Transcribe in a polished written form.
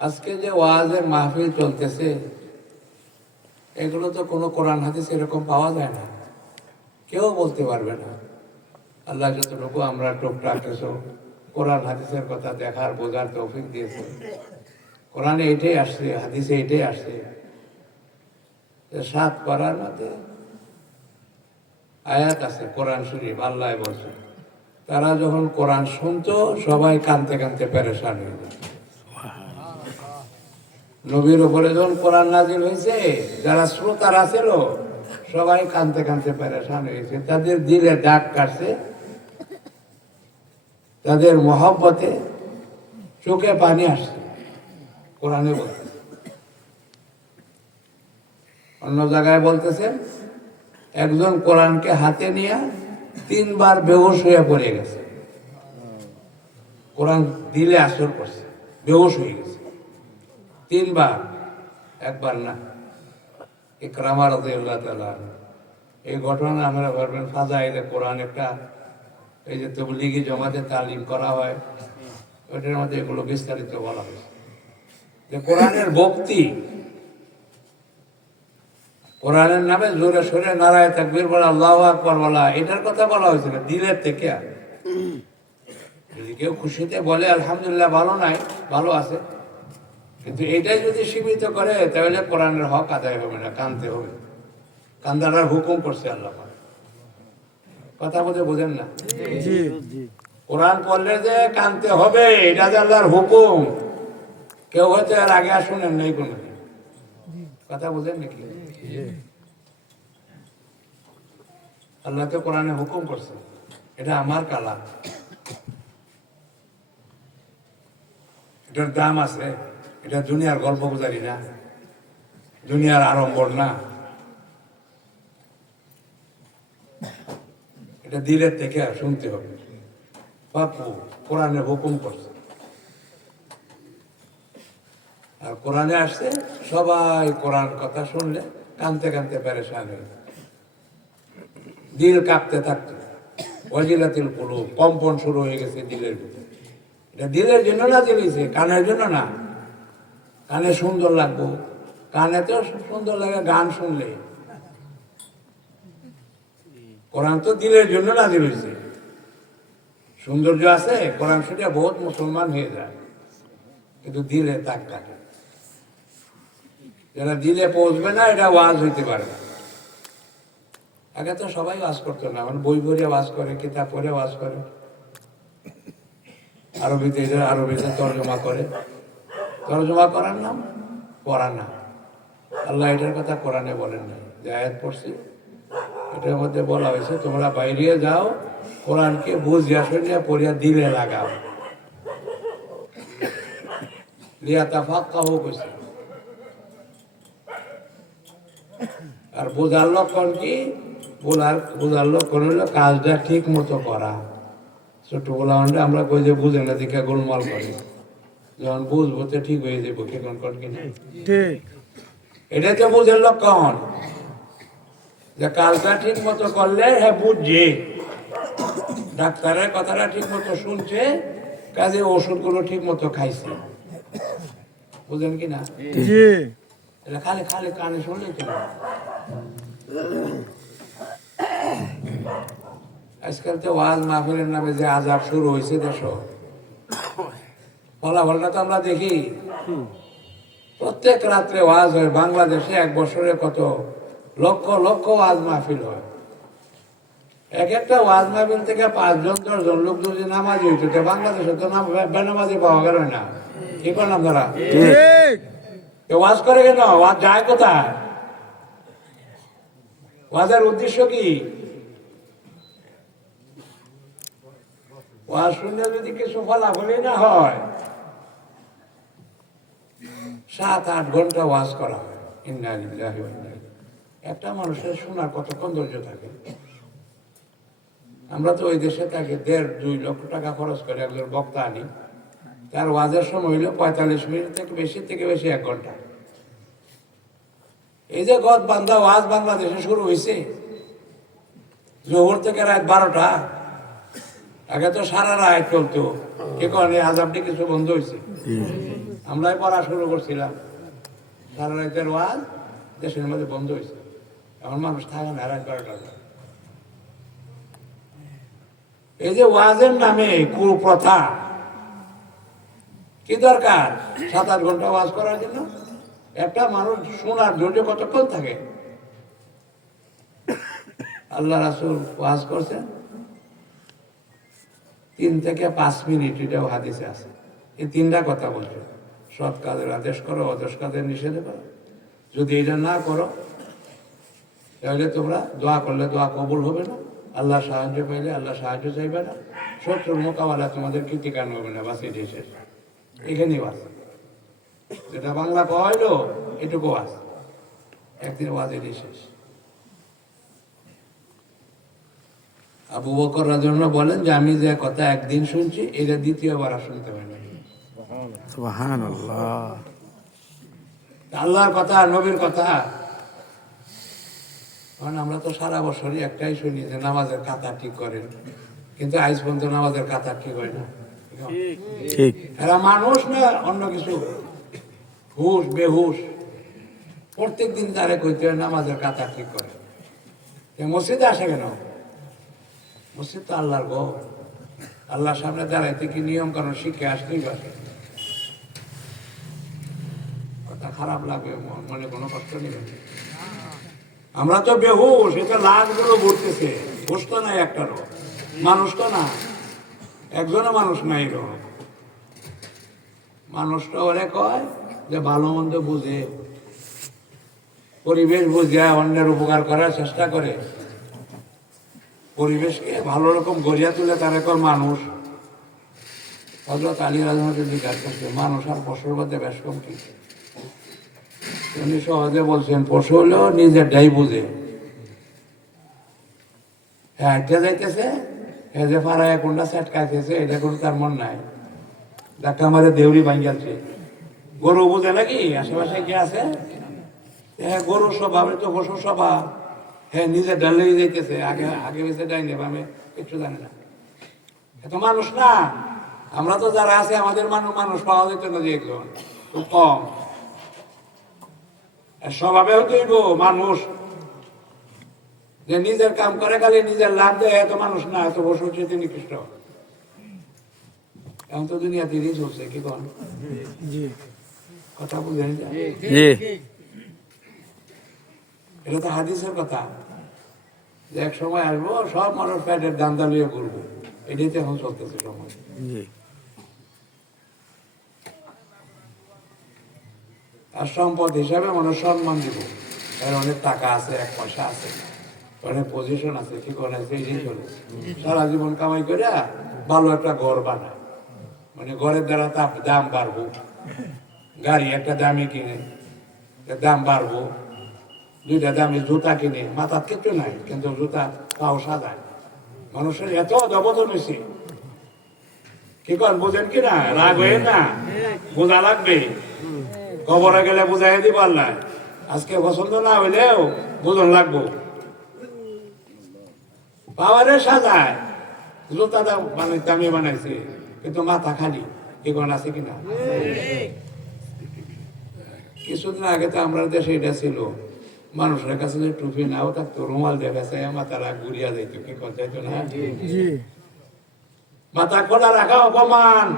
আজকে যে ওয়াজের মাহফিল চলতেছে, এগুলো তো কোনো কোরআন হাদিস এরকম পাওয়া যায় না, কেউ বলতে পারবে না। আল্লাহ যতটুকু আমরা টুকটাক কিছু কোরআন হাদিসের কথা দেখার বোঝার তৌফিক দিয়েছে। কোরআনে এটাই আসছে, হাদিসে এটাই আসছে। 7 পারার মধ্যে আয়াত আছে কোরআন শরীফ, আল্লাহ বলছে তারা যখন কোরআন শুনতো সবাই কাঁদতে কাঁদতে পেরেশান হয়ে যেত। নবীর উপরে যখন কোরআন নাজিল হয়েছে, যারা শ্রোতারা ছিল সবাই কাঁদতে কাঁদতে পেরেশান হয়েছে। তাদের দিলে দাগ কাটছে, তাদের মহব্বতে চোখে পানি আসছে। কোরআনে বলছে, অন্য জায়গায় বলতেছেন একজন কোরআনকে হাতে নিয়ে 3 বার বেহুশ হয়ে পড়ে গেছে। কোরআন দিলে আসর করছে, বেহুশ হয়ে গেছে 3 বার, একবার না। ইকরামা রাদিয়াল্লাহু তাআলা এই ঘটনা আমরা ভাববেন ফাজাইলে কোরআন একটা, এই যে তাবলীগি জমাতে তালিম করা হয় ওইটার মধ্যে এগুলো বিস্তারিত বলা হয়েছে যে কোরআনের ভক্তি, কোরআনের নামে জোরে সোরে নারায়ে তাকবীর বলা, আল্লাহু আকবার বলা, এটার কথা বলা হয়েছিল দিলের থেকে। যদি কেউ খুশিতে বলে আলহামদুলিল্লাহ ভালো নাই, ভালো আছে, কিন্তু এটাই যদি সীমিত করে তাহলে কোরআনের হক আদায় হবে না, কানতে হবে। কান্দাটার হুকুম করছে আল্লাহ। কথা বলতে বোঝেন না? কোরআন পড়লে যে কানতে হবে এটা যে আল্লাহর হুকুম, কেউ হয়তো এর আগে আর শুনেন নাই কোনো। কথা বোঝেন নাকি? আল্লাহ তো কোরআনে হুকুম করছে, এটা আমার কালাম, এটার দাম আছে। এটা দুনিয়ার গল্প গুজারি না, দুনিয়ার আড়ম্বর না, এটা দিলের থেকে শুনতে হবে। বাপু কোরআনে হুকুম করছে, আর কোরআনে আসছে সবাই কোরআন কথা শুনলে কানতে কানতে পেরেশান হয়ে, দিল কাঁপতে থাকতো, ওয়াজিলাতিল কুলুব, কম্পন শুরু হয়ে গেছে দিলের ভিতরে। এটা দিলের জন্য না দিয়েছে, কানের জন্য না। কানে সুন্দর লাগবো, কানে তো সুন্দর লাগে গান শুনলে। কোরআন তো দিলের জন্য না দিয়েছে। সৌন্দর্য আছে, কোরআন শুনে বহুত মুসলমান হয়ে যায়, কিন্তু দিলে দাগ কাটে। যারা দিলে পৌঁছবে না এটা ওয়াজ হইতে পারে না। আগে তো সবাই ওয়াজ করতো না, মানে বই পড়ে ওয়াজ করে, কিতাব পড়ে ওয়াজ করে, আরবিতে তর্জমা করে। তর্জমা করার নাম পড়া না। আল্লাহ এটার কথা কোরআনে বলেন না। যে আয়াত পড়ছি এটার মধ্যে বলা হয়েছে তোমরা বাইরে যাও, কোরআনকে বুঝিয়া শুনিয়া পড়িয়া দিলে লাগাও। লিয়াতাফাক্কাহু কইছে। আর বোঝার লক্ষণ কি? বোঝার লক্ষণ হলো কাজটা ঠিক মতো করা। ছোট্টবেলা আমরা কই যে বুঝে না দেখে গোলমাল করি, যখন বুঝবো তো ঠিক হয়ে যাবো। কেমন কর কিনা ঠিক, এটাই তো বুঝের লক্ষণ। যে কাজটা ঠিক মতো করলে হ্যাঁ বুঝছে, ডাক্তারের কথাটা ঠিক মতো শুনছে, কাজে ওষুধগুলো ঠিক মতো খাইছে। বুঝেন কিনা? খালি খালি কানে শুনলে তো। আজকাল তো ওয়াজ মাহফিলের নামে যে আজাব শুরু হয়েছে দেশ, ফলাফলটা তো আমরা দেখি। প্রত্যেক রাত্রে ওয়াজ হয় বাংলাদেশে। 1 বছরে কত লক্ষ লক্ষ ওয়াজ মাহফিল হয়। এক একটা ওয়াজ মাহফিল থেকে 5 জন 10 জন লোক যদি নামাজি হইতো, বাংলাদেশে তো বেনামাজি পাওয়া গেল না। কি করলাম তারা? ওয়াজ করে কেন? ওয়াজ যায় কোথায়? ওয়াজের উদ্দেশ্য কি? ওয়াজ শুনলে যদি কিছু ফলাফলই না হয়, 7-8 ঘন্টা ওয়াজ করা হয়। ইন্না লিল্লাহি ওয়া ইন্না ইলাইহি। একটা মানুষের শোনার কতক্ষণ ধৈর্য থাকে? আমরা তো ওই দেশে থাকি, 1.5-2 লক্ষ টাকা খরচ করে একজন বক্তা আনি, তার ওয়াজের সময় হইল 45 মিনিট থেকে বেশি 1 ঘন্টা। এই যে গদ বান্ধা ওয়াজ বাংলাদেশে শুরু হয়েছে জোহর থেকে রাত 12টা। আগে তো সারা রাত চলতো। কি কারণে আজাবটি কিছু বন্ধ হয়েছে? আমরাই পড়া শুরু করছিলাম, সারা রাতের ওয়াজ দেশের মধ্যে বন্ধ হয়েছে, এখন মানুষ থাকে না রাত 12টার পর। এই যে ওয়াজের নামে কুপ্রথা, কি দরকার 7-8 ঘন্টা ওয়াজ করার জন্য? একটা মানুষ শোনার ধৈর্য কতক্ষণ থাকে? আল্লাহ রাসূল ওয়াজ করছেন 3 থেকে 5 মিনিট, এটাও হাদিসে আছে। এই 3টা কথা বলছে, সৎ কাজের আদেশ করো, অদস কাজের নিষেধ করো। যদি এটা না করো তাহলে তোমরা দোয়া করলে দোয়া কবুল হবে না, আল্লাহ সাহায্য পাইলে আল্লাহ সাহায্য চাইবে না, শত্রুর মোকাবেলা তোমাদের কৃতিকান হবে না। বাস এটাই শেষ, এখানেই বাস। যেটা বাংলা কইলো এটুকু বাস, একদিন ওয়াজ এটাই শেষ। আবু বকর রাদিয়াল্লাহু আনহু বলেন যে আমি যে কথা একদিন শুনছি এটা দ্বিতীয়বার আর শুনতে পাই না। সুবহানাল্লাহ। আল্লাহর কথা, নবীর কথা। কারণ আমরা তো সারা বছরই একটাই শুনি যে নামাজের কাতা ঠিক করেন, কিন্তু আজ পর্যন্ত নামাজের কাতা ঠিক হয় না। ঠিক। এরা মানুষ না অন্য কিছু, হুশ বেহুশ। প্রত্যেক দিন তারে কইতে হয় নামাজের কাতা ঠিক করে। মসজিদে আসে কেন? মসজিদ তো আল্লাহর ঘর, আল্লাহর সামনে দাঁড়াইতে কি নিয়ম কারণ শিখে আসতেই পারে। কথা খারাপ লাগবে, মনে কোনো কষ্ট নেই। আমরা তো বেহুশ, এটা লাশগুলো ঘুরতেছে, হুশ তো নাই একটারও, মানুষ তো না, একজনও মানুষ নাই। এরকম মানুষটা ওরে কয় যে ভালো মন্দ বুঝে, পরিবেশ বুঝে অন্যের উপকার করার চেষ্টা করে, পরিবেশকে ভালো রকম গড়িয়া তুলে তার একর মানুষ। হযরত আলী রাদিয়াল্লাহু আনহু জিজ্ঞাসা করছে মানুষ আর পশুর মধ্যে বেশ কম কি? উনি সহজে বলছেন পশু হলেও নিজেরটাই বুঝে। হ্যাঁ এটা যাইতেছে, হ্যাঁ যে ফারায় কোনটা সেট খাইতেছে এটা কোনো তার মন নাই, দেখা আমাদের দেউরি ভাঙ্গাচ্ছে। গরু বুঝে নাকি আশেপাশে কি আছে? হ্যাঁ গরুর স্বভাব তো পশুর স্বভাব। হ্যাঁ নিজে ডালেই যাইতেছে, আগে আগে বেঁচে ডাই নেব, আমি একটু জানি না। এত মানুষ না, আমরা তো যারা আছে আমাদের মানুষ পাওয়া যেত না যে একজন, খুব কম। স্বভাবে হইব মানুষ যে নিজের কাম করে খালি নিজের লাভ দেয়, এত মানুষ না, এত পশুর চেয়ে নিকৃষ্ট। এখন তো দুনিয়া তিরিশ চলছে, কি কন কথা বুঝে জি। এটা তো হাদিসের কথা যে এক সময় আসবো সব মানুষ পেটের দান্দা লিয়ে ঘুরবো, এটাই তো এখন চলতেছে সময়। জি। আর সম্পদ হিসাবে মানুষ সম্মান দিব, এর অনেক টাকা আছে, 1 পয়সা আছে, অনেক পজিশন আছে, কি করে আছে, এই চলে সারা জীবন কামাই করে ভালো একটা ঘর বানায়, মানে ঘরের দ্বারা তার দাম বাড়বো, গাড়ি একটা দামি কিনে দাম বাড়বো, 2টা দামি জুতা কিনে, মাথার কিছু নাই কিন্তু জুতা পাও সাজায়। মানুষের এত অধপতন হয়েছে, কি কর বুঝেন কিনা? রাগ হয়ে না, বোঝা লাগবে, কবরে গেলে বুঝাই দিব আল্লাহ। আজকে পছন্দ না হইলেও বুঝন লাগবো। পাওয়ারে সাজায়, জুতা দামি বানাইছে কিন্তু মাথা খালি, এগুলো আছে কিনা? কিছুদিন আগে তো আমরা দেশে এটা ছিল, মানুষের কাছে যে টুপি নাও থাকতো, রুমাল দেখাছে মাথারা ঘুরিয়া যাইতো, কি করতে না, মাথা খোলা রাখা অপমান।